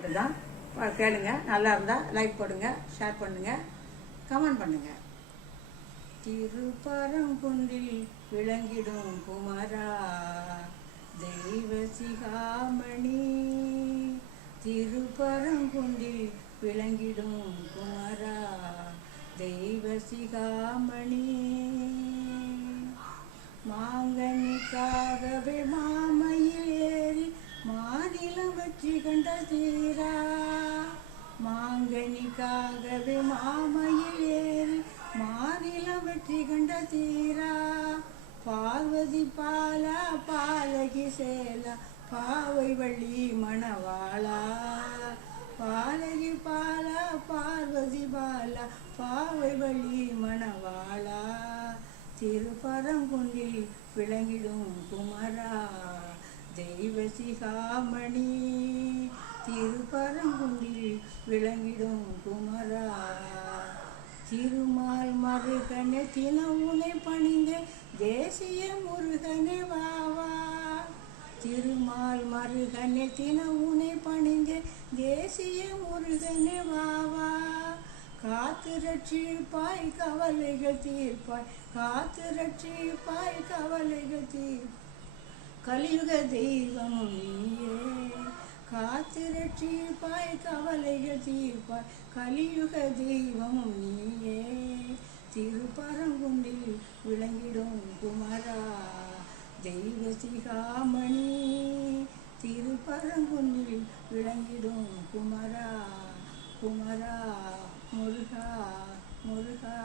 மட்டும்தான் கேளுங்க. நல்லா இருந்தால் லைக் போடுங்க, ஷேர் பண்ணுங்கள், கமெண்ட் பண்ணுங்கள். திருப்பரங்குன்றில் விளங்கிடும் குமரா தெய்வ சிகாமணி, திருப்பரங்குன்றில் விளங்கிடும் குமரா தெய்வ சிகாமணி, மாங்கனிக்காகவே மாமையில் ஏறி மாநிலம் வெற்றி கண்ட தீரா, மாங்கனிக்காகவே மாமையில் ஏறி மாநிலம் வெற்றி கண்ட தீரா, பார்வதி பாலா பாலகி சேலா பாவை வள்ளி மணவாளா, பாலகி பாலா பார்வதி பாலா பாவை வள்ளி மணவாளா, திருப்பரங்குன்றில் விளங்கிடும் குமரா தெய்வ சிகாமணி, திருப்பரங்குன்றில் விளங்கிடும் குமரா, திருமால் மருகனே தினம் உனை பணிந்த தேசிய முருகனே வாவா, திருமால் மருகனே தினம் உனை பணிந்த தேசிய முருகனே வாவா, காத்து ரட்சிப்பாய் கவலைகள் தீர்ப்பாய், காத்து ரட்சிப்பாய் கவலைகள் தீர்ப்பாய், கலியுக தெய்வமும் நீயே, காத்து ரட்சிப்பாய் கவலைகள் தீர்ப்பாய், கலியுக தெய்வமும் நீயே, திருப்பரங்குன்றில் விளங்கிடும் குமரா தெய்வ சிகாமணி, திருப்பரங்குன்றில் விளங்கிடும் குமரா குமரா முருகா முருகா.